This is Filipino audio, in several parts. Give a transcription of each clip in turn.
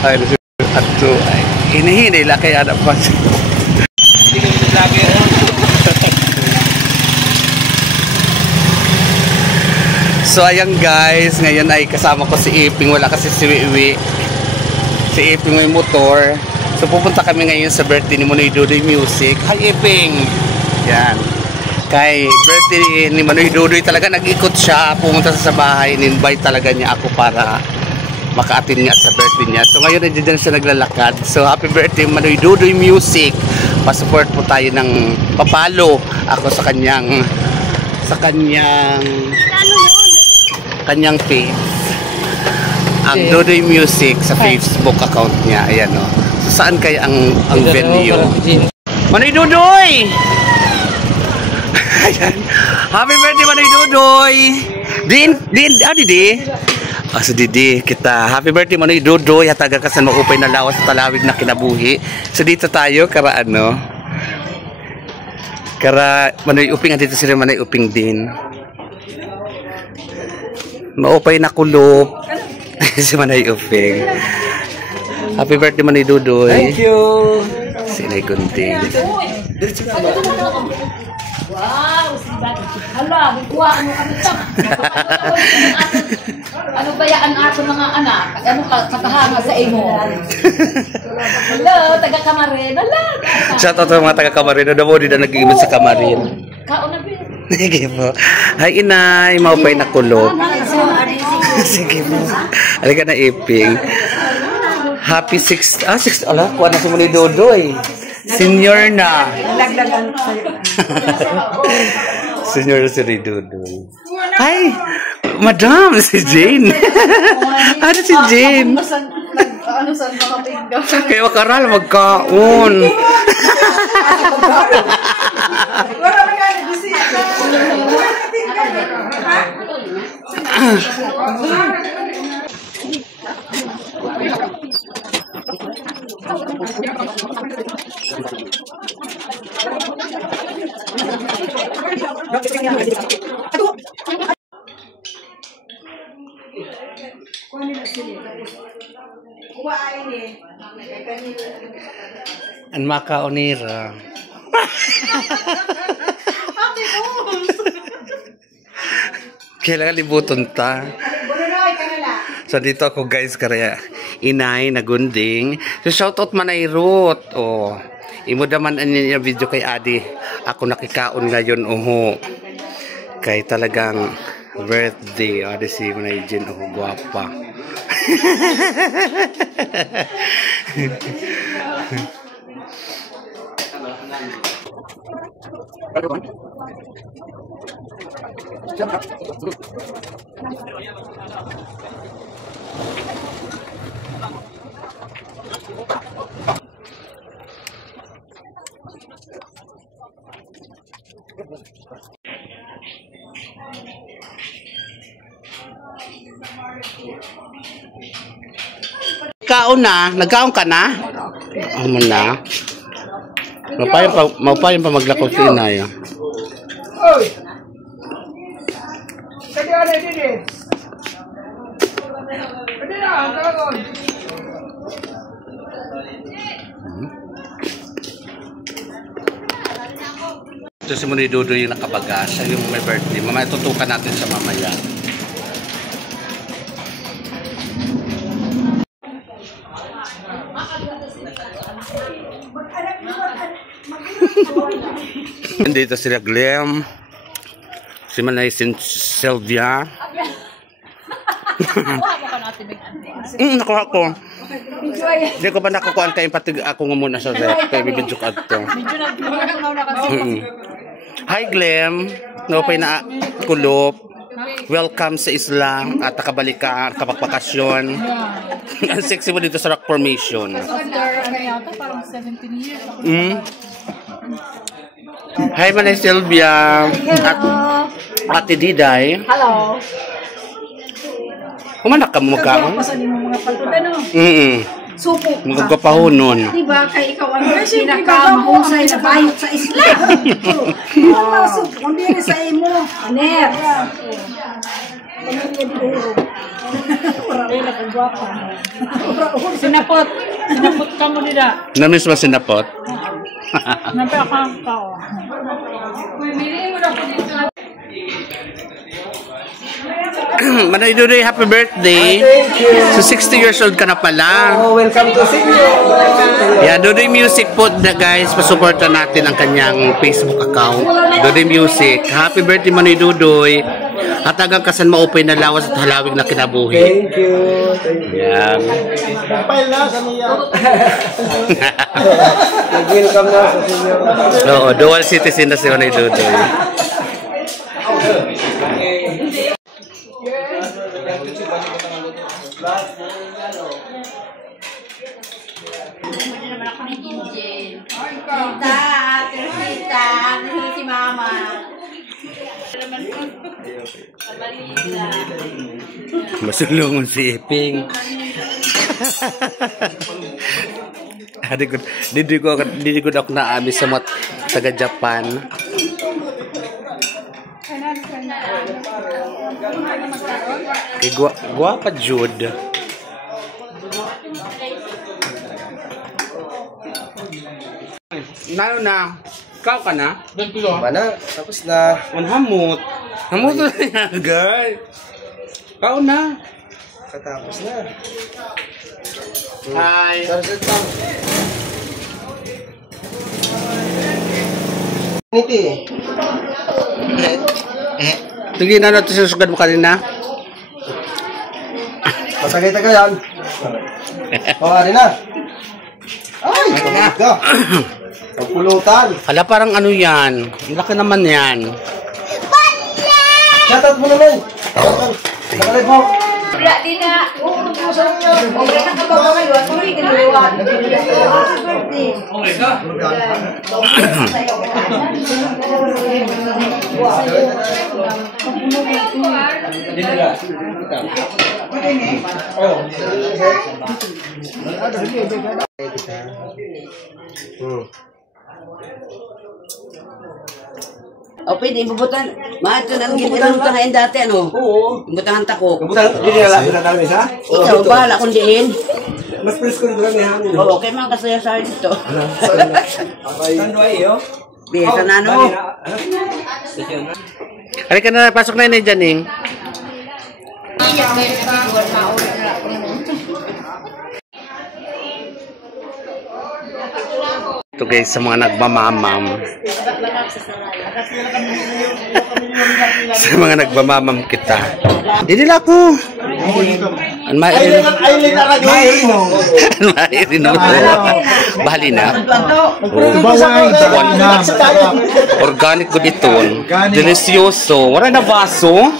Ay, ato ay hinihinay lang kay anak pa. Hindi kami nag-vlogger. So ayan guys, ngayon ay kasama ko si Iping, wala kasi si Wiwi. Si Iping may motor. So pupunta kami ngayon sa birthday ni Manoy Dudoy Music. Hi Iping! Yan. Kay birthday ni Manoy Dudoy talaga nag-ikot siya, pumunta sa bahay, in-invite talaga niya ako para maka-attend nga sa birthday niya. So ngayon ay dyan siya naglalakad. So happy birthday Manoy Dudoy Music. Pa-support po tayo ng papalo ako sa kanyang page, ang Dudoy Music sa Facebook account niya. Ayan o. So saan kaya ang venue? Manoy Dudoy! Ayan. Happy birthday Manoy Dudoy! Din, Didi? So Didi, kita. Happy birthday Manoy Dudoy. Hataga ka sa maupay na lawas sa talawig na kinabuhi. So dito tayo, kara Manoy Uping. Dito sila Manoy Uping din. Maupay na kulop. Si Manoy Uping. Happy birthday Manoy Dudoy. Thank you. Sinay Gunting. Wow, sibat. Hala, bigwa ano kami ta. Ano bayaan ato mga anak? Ano katahanga sa imo? Hello, taga Kamarin. Hala. Shout out sa mga taga Kamarin. Daw di na nag-iimod sa Kamarin. Kaon na bi. Sige po. Hi inay, maupay na kulop. Sige po. Halika na Iping. Happy 6 ala, kuha na si Manoy Dudoy. Senior na. Senior na si Dudoy. Hi, madam, si Jane. Ano si Jane? Ano saan makapigga? Kaya makaral, magkaon. Wala na gani busy. Ang makaonira. Kailangan libuton ta. So dito ako guys, karaya inay nagunding. So shoutout Manay Ruth. Oh, imo daman niya video kay Adi. Ako nakikaon ngayon kay talagang birthday. Adi si Manay Jen gwapa. Kaon na? Nagkaon ka na? Amo na. Mapayan pa maglakaw si inay. Oy! Kaya ano dito? Pwede na, tawagon. Ito si Manoy Dudoy yung nakabaga. Siya yung may birthday. Mamaya tutukan natin sa mamaya. Dito sila Glenn, si Manay Sylvia. Nakuha ko. Hindi ko ba nakukuhaan kayo pati ako nga muna sa rep. Kaya bibidyo ka ito. Hi Glenn, napay na kulop. Welcome sa Islam at nakabalik ka kapagpakasyon. Ang sexy mo dito sa Rock Formation. After parang 17 years. Hi Manay Sylvia. At Ate Diday. Hello. Kumanak ka mo magkaon? Pasanin mo mga palpod ano? Supo ka. Magkapahunon. Diba? Kay ikaw ang pinakamahusay na bayot sa Islam. Ano supo? Kung di sa imo. Aner. Sinapot. Sinapot ka mo nila. Namiss mo sinapot? Napakang tao. Manay Dudoy, happy birthday. So 60 years old ka na pala. Oh, welcome to Senior. Yeah, Dudoy Music po na guys, pasuporta natin ang kanyang Facebook account. Dudoy Music. Happy birthday Manay Dudoy. At hanggang kasan ma-open na lawas at halawig na kinabuhi. Thank you. Thank you. Yan. Nag-welcome na sa Senior. Oo, dual citizen na si Manay Dudoy. Si Mama. Masulungon si Iping. Hindi ko ako naamis sa mga taga-Japan. Kay guwapa Jude. Nalo na. Ikaw ka na? Mana? Tapos na. Hamot. Hamot na yan, guys. Ikaw na. Katapos na. Hi. Sarasat lang. Niti. Sige na natin susugad mo kanina. Masakit ka yan. O, ano na? Ay, ka. Pagpulutan. Hala, parang ano yan. Ang laki naman yan. Shoutout mo naman. Nakalay po. Wala din na. Okay na ka ba kayo? At tuloy ginagawa. O pwede, ibubutan. Macho na ginagawa mo ngayon dati, ano? Oo. Ibutangan tako. Kabutan, hindi nila namin ha? Ikaw, bahala kung diin. Mas presko nito lang hangin. Oo, okay mga kasaya sa dito. Saan ba iyo? Bisa na ano. Halika na, pasok na yun Janing. Ito guys, sa mga nagmamamam. Sa mga nagmamamam kita. Hindi nila ako. An mairin. An mairin. Bahali na. Organic good ito. Delicioso. Wala na baso.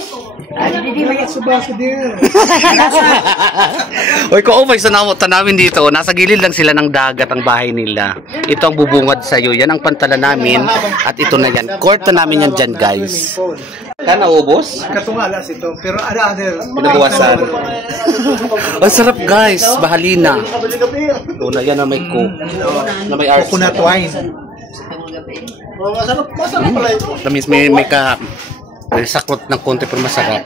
Oy, ko may tanawin dito. Nasa gilid lang sila ng dagat ang bahay nila. Ito ang bubungad sa iyo. Yan ang pantala namin at ito na yan. Court na namin yan dyan, guys. Kana ubos? Katungalas ito. Pero ano? Pinabawasan. Ang sarap, guys. Bahalina. Una yan na may coke. Na may arts. Coconut wine. Masarap pala ito. Tamis may saklot ng konti pero masarap.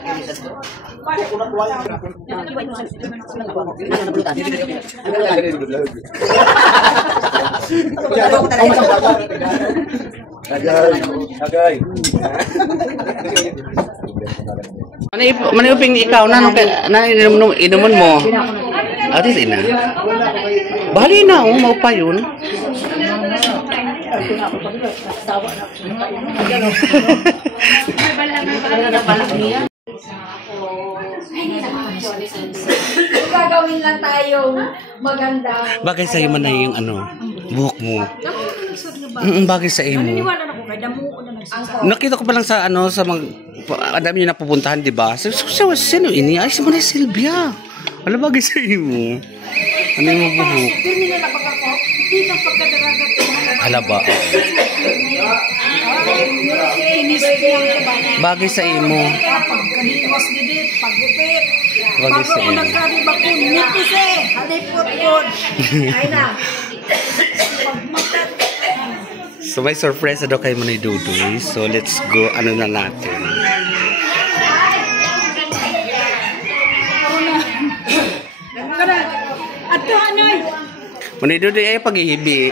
Agay. Maniping ikaw na inuman mo. Atis ina. Bahali na, mau pa yun. Gagawin lang tayong maganda. Bagay sa'yo man na yung buhok mo. Bagay sa iyo mo. Nakita ko pa lang sa sa ang dami yung napupuntahan, di ba? Sino ini? Ay, si Manay Silvia. Wala bagay sa iyo mo. Ano yung buhok? Hala ba? Bagay sa iyo mo. Bagay sa iyo. So may surprise daw kay Manay Dudoy. So let's go, na natin. At to anoy. Muna doon ay paghihibi.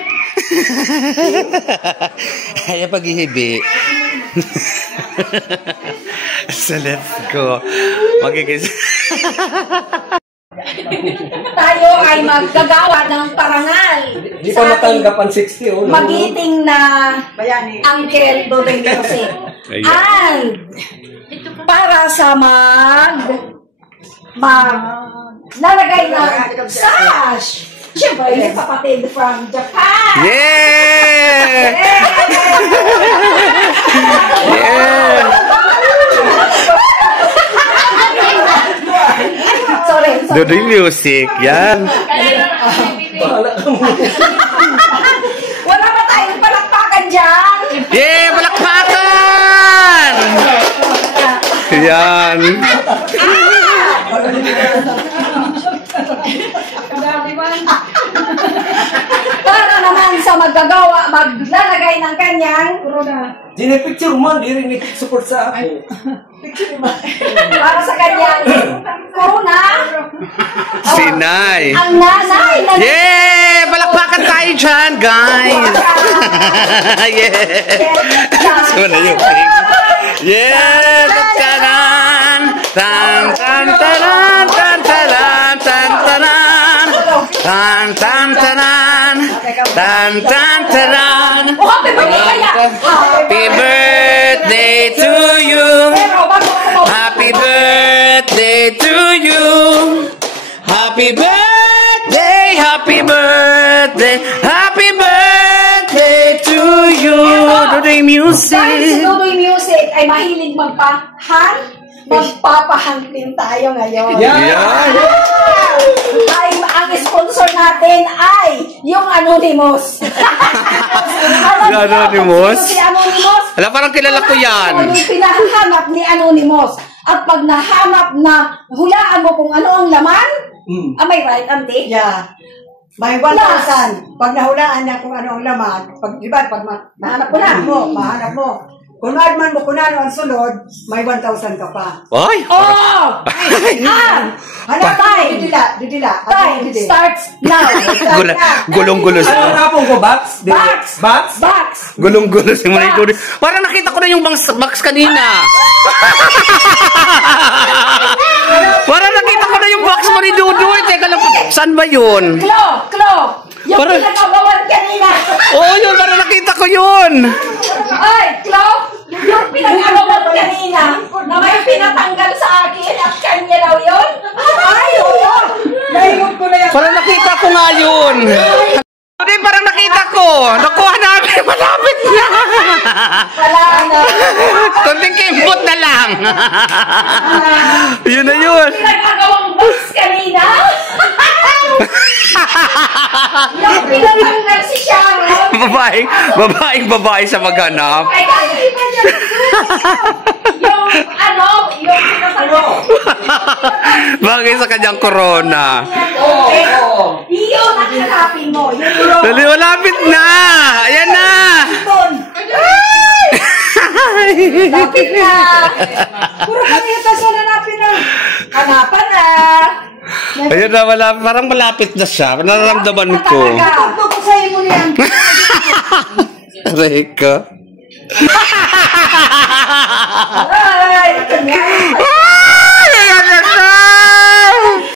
Ay paghihibi. So let's go. Magiging... Tayo ay maggagawa ng parangal. Di pa matanggap ang 60, oh. Magiting na Uncle Dodoy Music. And para sa lalagay ng sash. Siyempre, yung kapatid from Japan. Yeah! Yeah! Sorry. Dodoy Music, yan. Wala ba tayong palakpakan dyan? Yeah! Palakpakan! Yan. Para naman sa maglalagay ng kanyang Dinipicture mo, di rin support sa ako. para sa kanyang corona. Sinay. Ang nanay na Yeah! Palakpakan tayo dyan, guys! Yeah! So na yung thing. Yeah! Tan-taran! Tan-tan-taran! Tan-taran! Tan-taran! Tan-tan-taran! Tan-tan-taran! Oh, happy birthday kaya! Happy birthday to you! Pero bago ako Happy birthday to you! Happy birthday! Happy birthday! Happy birthday to you! Dodoy dahil si Music! Dodoy Music ay mahilig magpapahantin tayo ngayon. Yan! Ay, ang sponsor natin ay yung Anonymous. Anonymous? Si Anonymous. Alam, parang kilala ko yan. Yung pinahanap ni Anonymous. At pag nahanap na, hulaan mo kung ano ang laman, am I right, Auntie? Yeah. May 1,000. Pag nahulaan niya kung ano ang laman, pag nahanap mo, mahanap mo. Kung naadman mo kung ano ang sunod, may 1,000 ka pa. Ay! Oh! Hanap Tay! didila. Time starts now. Gulong-gulo Ano siya. nga pong ko, Bax? Bax? Box! Gulong-gulo si Muna Dodoy. Parang nakita ko na yung box kanina. Parang nakita ko na yung box mo ni Dodoy. Teka lang, saan ba yun? Klo! Yung Parang- pinagawan kanina. Oo, yun. Parang nakita ko yun. Ay, Klo! Yung pinagawan kanina na may pinatanggal sa akin at kanya daw yun. Ay, oo! Naingot ko na yan. Parang nakita ko nga yun. Dodoy, parang nakita ko. Nakuha namin. Malapit na. Wala na. Konting kimbot na lang. Yun na yun. Pinagagawang box kanina. Yung pinatanggal si Sharon. Babae sa maghanap. Ay, kakalipan niya. Yung pinatanggal. Bagay sa kanyang corona. Oo. Yun ang hanapin mo. Yun. Dali, malapit na. Ayan na. Lapit na. Puro kami yung taso hanapin na. Hanapan na. Ayun na, parang malapit na siya. Nararamdaman ko. Ito ko sa'yo mo niyan. Aray ka. Ay, kanya. Ayan na siya.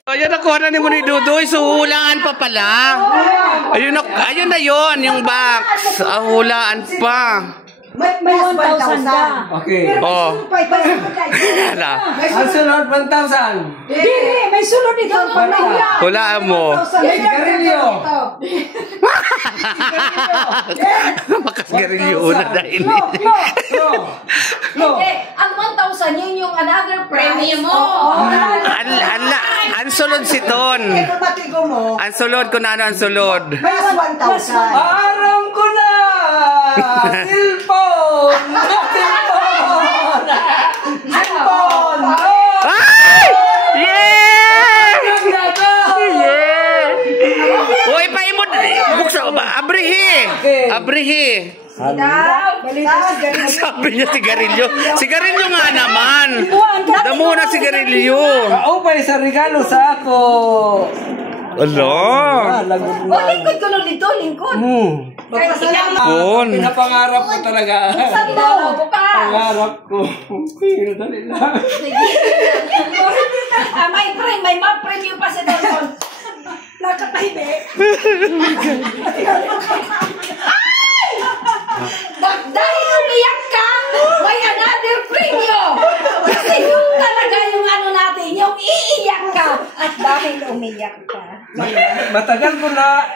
Ayan, nakuha na ni Muna Dodoy. So, hulaan pa pala. Ayun na yun, yung box. Hulaan pa. May 1,000 ka. Okay. Oh. Hala. Ang sunod, 1,000. Hindi, may sunod ito. Hulaan mo. Sigarilyo. Makasigarilyo una dahil. Hindi, ang 1,000 yun yung another premium mo. Ang sulod si Ton. Kung matigo mo, Ang sulod ko na ano ang sulod. may 1,000. Aram ko na! Cellphone! Cellphone! Ay! Yeah! Yeah! Uy, paimod. Buksa ba? Abrihi. Abrihi. Sabi niya sigarilyo. Sigarilyo nga naman. Damo na sigarilyo. Kaupay sa regalo sa ako. Ala. O, lingkod ko nung dito, lingkod. Kaya ikaw, Kun. Pinapangarap ko talaga. saan mo? Bukas. Pangarap ko. Pero dali lang. May frame, may mag-preview pa si Donon. Nakatahimik. Dahil umiyak ka, may another preview. Kasi yung talaga yung ano natin, yung iiyak ka. At dahil umiyak ka. Matagal ko na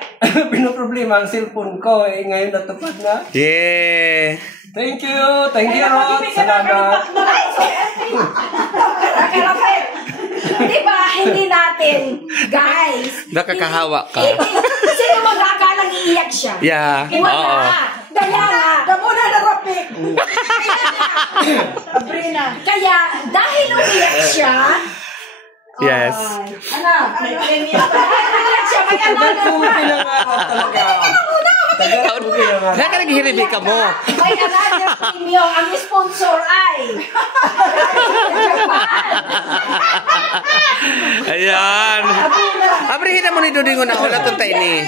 pinoproblema ang cellphone ko. Ngayon natupad na. Yeah. Thank you. Thank you, Rod. Salamat. Karapit. Diba, hindi natin, guys. Nakakahawa ka. Sino mag-aakalang iiyak siya? Yeah. Oo. Wala. Kaya nga. Damuna na rapik. Kaya, dahil umiyak siya, Yes. ano? May premium pa. Umiyak siya, may Tagal ko another pa. pinangarap talaga. Tagal ko pinangarap. Kaya ka naghihiribik ka mo. May another premium. Ang sponsor ay... Ayan. Abrihin na mo ni Dudingo na ulat ang tayo ni.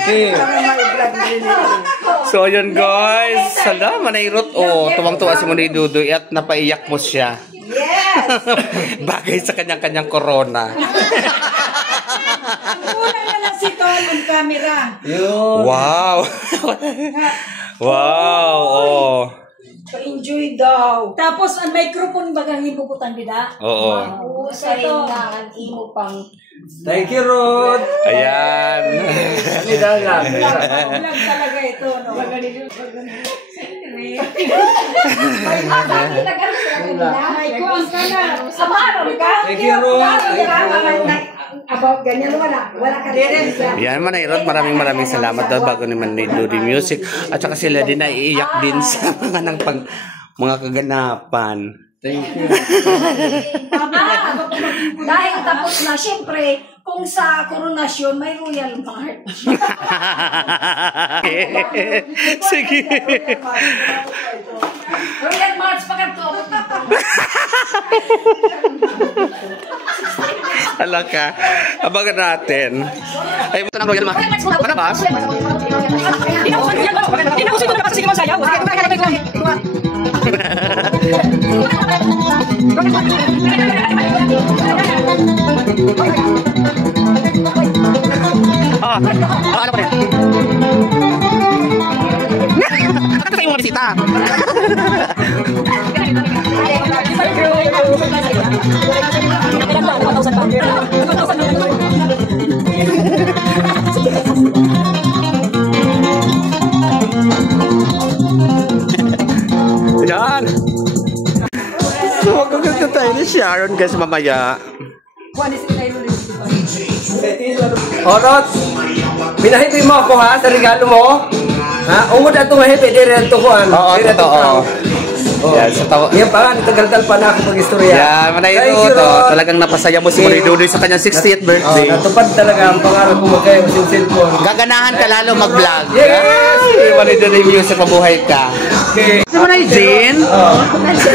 So, ayun guys. Salamat na irot. Oh, tuwang-tuwa si mo ni Dudoy at napaiyak mo siya. Yes! Bagay sa kanyang-kanyang corona. Kulang na lang si Tol ang camera. Yun. Wow. Wow. Oh. Pa-enjoy daw. Tapos ang microphone bagang hipuputan dida. Oo. Oo, sa inangan, imo pang... Thank you, Rod. Ayan. Dali lang. Vlog talaga ito, no? Ay, ko ang kana. Samaron ka? Thank you, Rod. About ganyan, wala ka rin. Yan man ay Rod, maraming salamat daw bago naman ni Dudy Music. At saka sila din naiiyak din sa mga kaganapan. Thank you. Dahil tapos na, syempre, kung sa koronasyon, may royal march. Sige. Royal march pa ka to. Hala ka. Abangan natin. Ay, buta ng Royal March. Ano ba? Ano pa rin? Nakakita sa'yo mga bisita. Yan. So, magkakita tayo ni Sharon guys mamaya. Oh, Rod. Pinahiti mo ako ha sa regalo mo. Ha? Ungod ato nga hiti dire to ko an. Oo, totoo. Yan, sa tawa. Yan pa, nitagal-tal pa na ako mag-istorya. Yan, manay ito. Talagang napasaya mo si Mari Dudoy sa kanyang 60th birthday. Natupad talaga ang pangarap ko magkayo sa cellphone. Gaganahan ka lalo mag-vlog. Yes! Ay, Mari Dudoy Music, mabuhay ka. Okay. Sa Manay Jin?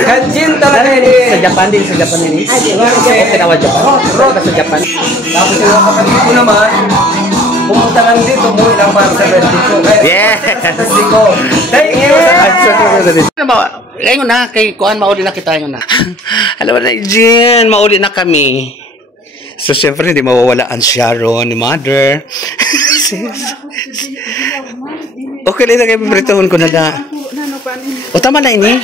Kanjin talaga Sa ni. Japan din, sa Japan din. Ako tinawag Japan. Rock sa Japan. Tapos yung kapatid ko naman, pumunta lang dito, umuwi lang para sa birthday ko. Kaya, Yeah. sa birthday ko. Thank you! Ano ba? Ngayon na, kay Kuan, mauli na kita ngayon na. Alam mo na, Jin, mauli na kami. So, syempre, hindi mawawala ang Sharon, ni Mother. Okay lang na kayo, paboritohon ko na na. O, tama na ini.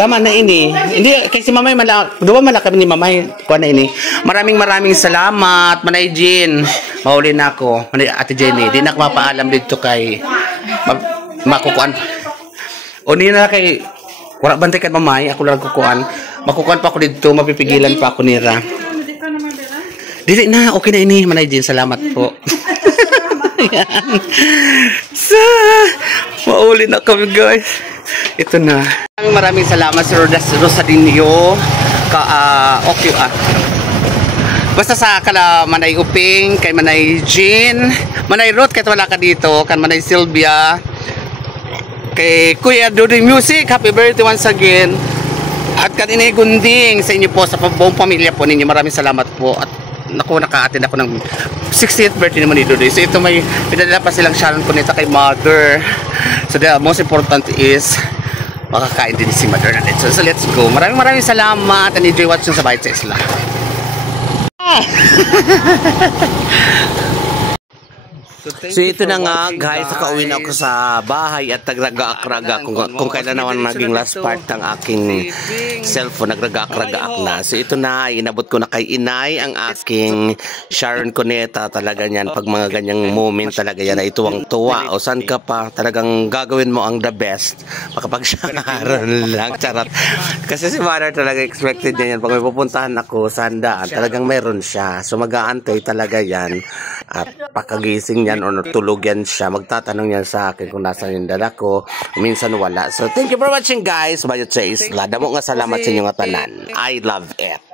Tama na ini. Hindi, kasi Mamay, doon mala kami ni Mamay. Kuha na ini. Maraming salamat, Manay Jin. Mauli na ako. Manay Ate Jenny. Di na ako mapaalam dito kay makukuan. O niya na kay wala bantay ka Mamay. Ako lang kukuan. Makukuan pa ako dito. Mapipigilan pa ako nira. Dili na. Okay na ini, Manay Jin. Salamat po. Yan. Mauli na kami guys. Ito na. Maraming salamat si Rosadinho. Okay basta sa kala Manay Uping, kay Manay Jean, Manay Ruth kahit wala ka dito, kan Manay Sylvia. kay Kuya Dudoy Music, happy birthday once again. At kanina gunding sa inyo po, sa buong pamilya po ninyo. Maraming salamat po. At naka-attend ako ng 60th birthday naman ni Dudoy. So ito may pinadala pa silang Sharon Cuneta kay Mother. So the most important is makakain din si Mother natin. So let's go. Maraming salamat and enjoy watching sa Bite sa Isla. So ito na nga guys, nakauwi na ako sa bahay at nagraga-akraga kung kailan naman naging last part ng aking cellphone, nagraga-akraga na. So ito na, inabot ko na kay Inay ang aking Sharon Cuneta. Talaga yan, pag mga ganyang moment talaga yan ay tuwang-tuwa. O saan ka pa, talagang gagawin mo ang the best. Makapag-Sharon lang, charot. Kasi si Mother talaga expected niya yan. Pag may pupuntahan ako sa handaan, talagang meron siya. So mag-aantay talaga yan. At pakagising yan o tulog yan siya, magtatanong yan sa akin kung nasan yung dala ko, minsan wala. So thank you for watching guys, Bayot sa Isla. Damo nga salamat sa inyo nga tanan. I love it.